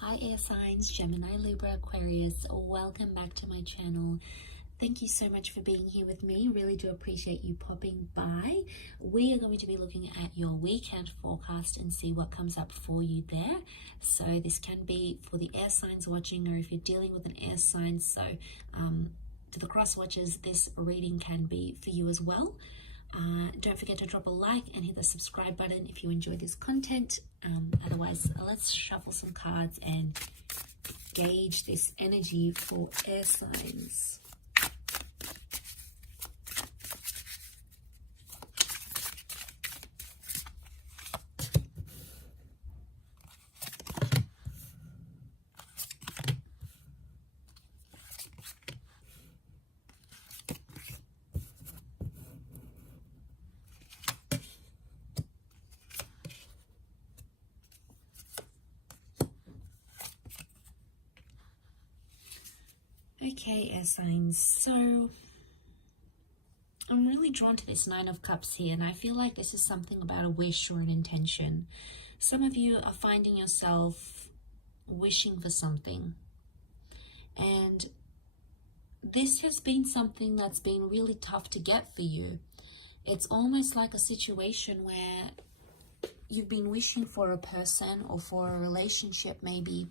Hi air signs, Gemini, Libra, Aquarius, welcome back to my channel. Thank you so much for being here with me. Really do appreciate you popping by. We are going to be looking at your weekend forecast and see what comes up for you there. So this can be for the air signs watching, or if you're dealing with an air sign. So to the cross watchers, this reading can be for you as well. Don't forget to drop a like and hit the subscribe button if you enjoy this content. Otherwise, let's shuffle some cards and gauge this energy for air signs. Okay, air signs, so I'm really drawn to this Nine of Cups here, and I feel like this is something about a wish or an intention. Some of you are finding yourself wishing for something, and this has been something that's been really tough to get for you. It's almost like a situation where you've been wishing for a person or for a relationship maybe,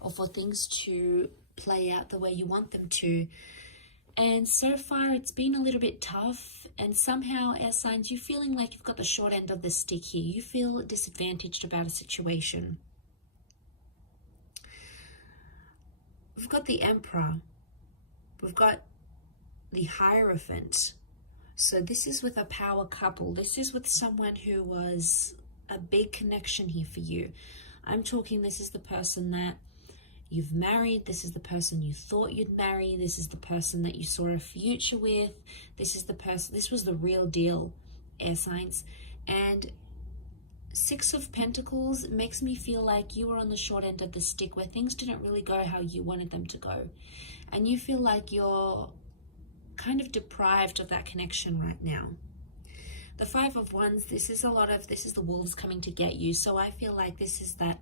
or for things to play out the way you want them to. And so far it's been a little bit tough, and somehow air signs, you're feeling like you've got the short end of the stick here. You feel disadvantaged about a situation. We've got the Emperor. We've got the Hierophant. So this is with a power couple. This is with someone who was a big connection here for you. I'm talking, this is the person that you've married. This is the person you thought you'd marry. This is the person that you saw a future with. This is the person, this was the real deal, air signs. And Six of Pentacles makes me feel like you were on the short end of the stick, where things didn't really go how you wanted them to go. And you feel like you're kind of deprived of that connection right now. The Five of Wands, this is the wolves coming to get you. So I feel like this is that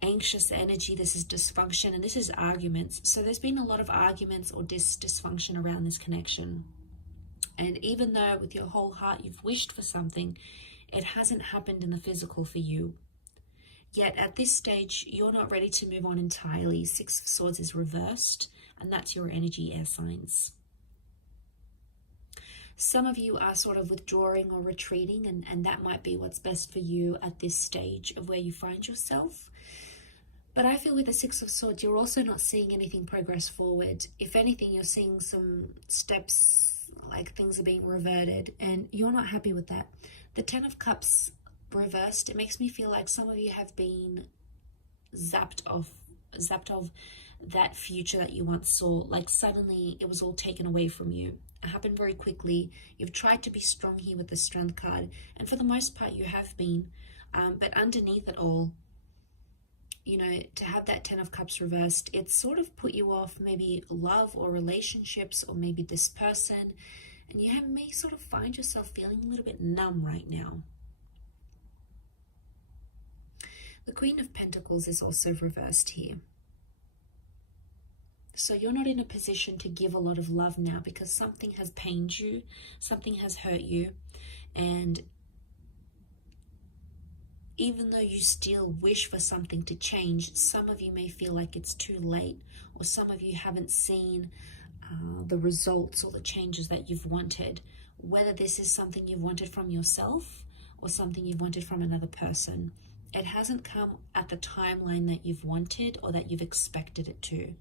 anxious energy, this is dysfunction, and this is arguments. So there's been a lot of arguments or dysfunction around this connection. And even though with your whole heart you've wished for something, it hasn't happened in the physical for you. Yet at this stage, you're not ready to move on entirely. Six of Swords is reversed, and that's your energy, air signs. Some of you are sort of withdrawing or retreating, and that might be what's best for you at this stage of where you find yourself. But I feel with the Six of Swords, you're also not seeing anything progress forward. If anything, you're seeing some steps, like things are being reverted, and you're not happy with that. The Ten of Cups reversed, it makes me feel like some of you have been zapped of that future that you once saw. Like suddenly it was all taken away from you. It happened very quickly. You've tried to be strong here with the Strength card, and for the most part you have been. But underneath it all, you know, to have that Ten of Cups reversed, it's sort of put you off maybe love or relationships, or maybe this person, and you may sort of find yourself feeling a little bit numb right now. The Queen of Pentacles is also reversed here. So you're not in a position to give a lot of love now, because something has pained you, something has hurt you, and even though you still wish for something to change, some of you may feel like it's too late, or some of you haven't seen the results or the changes that you've wanted, whether this is something you've wanted from yourself or something you've wanted from another person. It hasn't come at the timeline that you've wanted or that you've expected it to.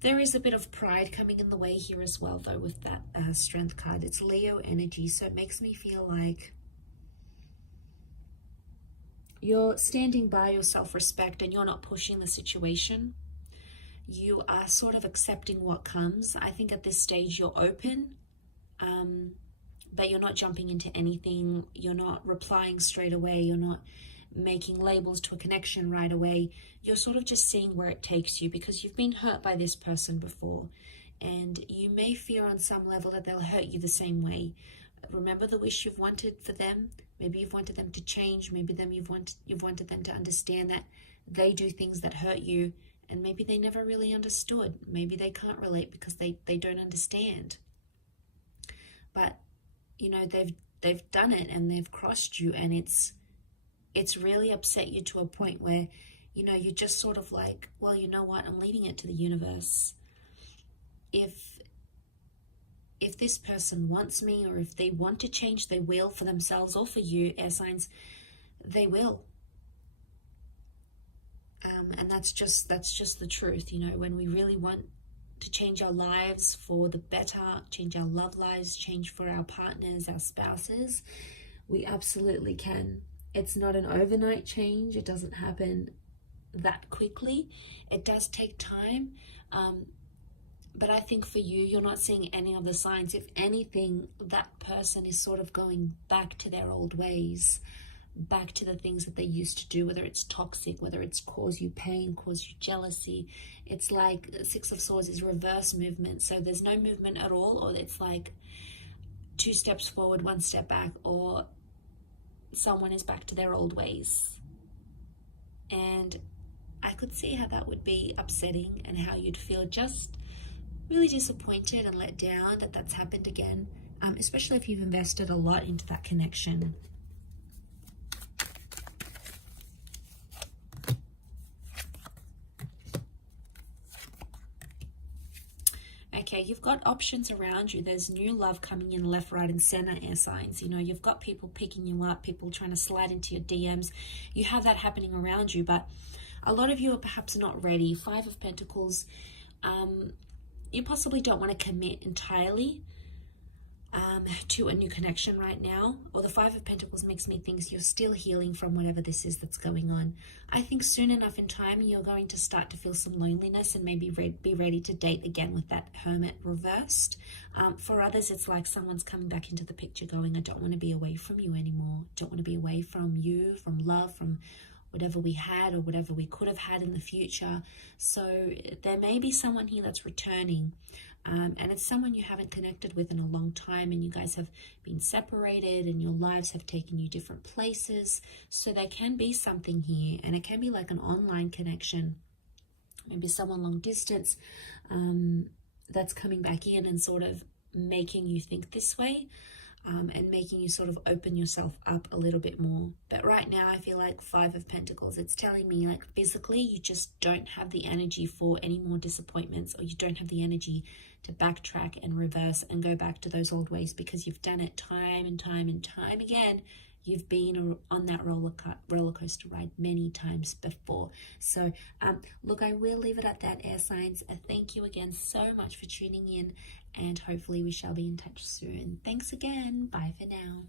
There is a bit of pride coming in the way here as well, though, with that Strength card. It's Leo energy, so it makes me feel like you're standing by your self-respect and you're not pushing the situation. You are sort of accepting what comes. I think at this stage you're open, but you're not jumping into anything. You're not replying straight away. You're not making labels to a connection right away. You're sort of just seeing where it takes you, because you've been hurt by this person before, and you may fear on some level that they'll hurt you the same way. Remember the wish you've wanted for them? Maybe you've wanted them to change. Maybe you've wanted them to understand that they do things that hurt you, and maybe they never really understood. Maybe they can't relate because they don't understand. But you know, they've done it and they've crossed you, and it's really upset you to a point where, you know, you're just sort of like, well, you know what, I'm leaving it to the universe. If this person wants me, or if they want to change, they will, for themselves or for you, air signs, they will. And that's just the truth. You know, when we really want to change our lives for the better, change our love lives, change for our partners, our spouses, we absolutely can. It's not an overnight change. It doesn't happen that quickly. It does take time. But I think for you, you're not seeing any of the signs. If anything, that person is sort of going back to their old ways, back to the things that they used to do, whether it's toxic, whether it's cause you pain, cause you jealousy. It's like Six of Swords is reverse movement. So there's no movement at all, or it's like 2 steps forward, 1 step back, or someone is back to their old ways. And I could see how that would be upsetting, and how you'd feel just really disappointed and let down that that's happened again, especially if you've invested a lot into that connection. Okay, you've got options around you. There's new love coming in left, right, and center, air signs. You know, you've got people picking you up, people trying to slide into your DMs. You have that happening around you, but a lot of you are perhaps not ready. 5 of Pentacles, you possibly don't want to commit entirely to a new connection right now. Or the 5 of Pentacles makes me think you're still healing from whatever this is that's going on. I think soon enough in time, you're going to start to feel some loneliness and maybe be ready to date again with that Hermit reversed. For others, it's like someone's coming back into the picture going, I don't want to be away from you anymore. I don't want to be away from you, from love, from whatever we had or whatever we could have had in the future. So there may be someone here that's returning, and it's someone you haven't connected with in a long time, and you guys have been separated and your lives have taken you different places. So there can be something here, and it can be like an online connection, maybe someone long distance that's coming back in and sort of making you think this way. And making you sort of open yourself up a little bit more. But right now, I feel like 5 of Pentacles, it's telling me like physically, you just don't have the energy for any more disappointments, or you don't have the energy to backtrack and reverse and go back to those old ways, because you've done it time and time and time again. You've been on that roller coaster ride many times before. So look, I will leave it at that, air signs. Thank you again so much for tuning in, and hopefully we shall be in touch soon. Thanks again. Bye for now.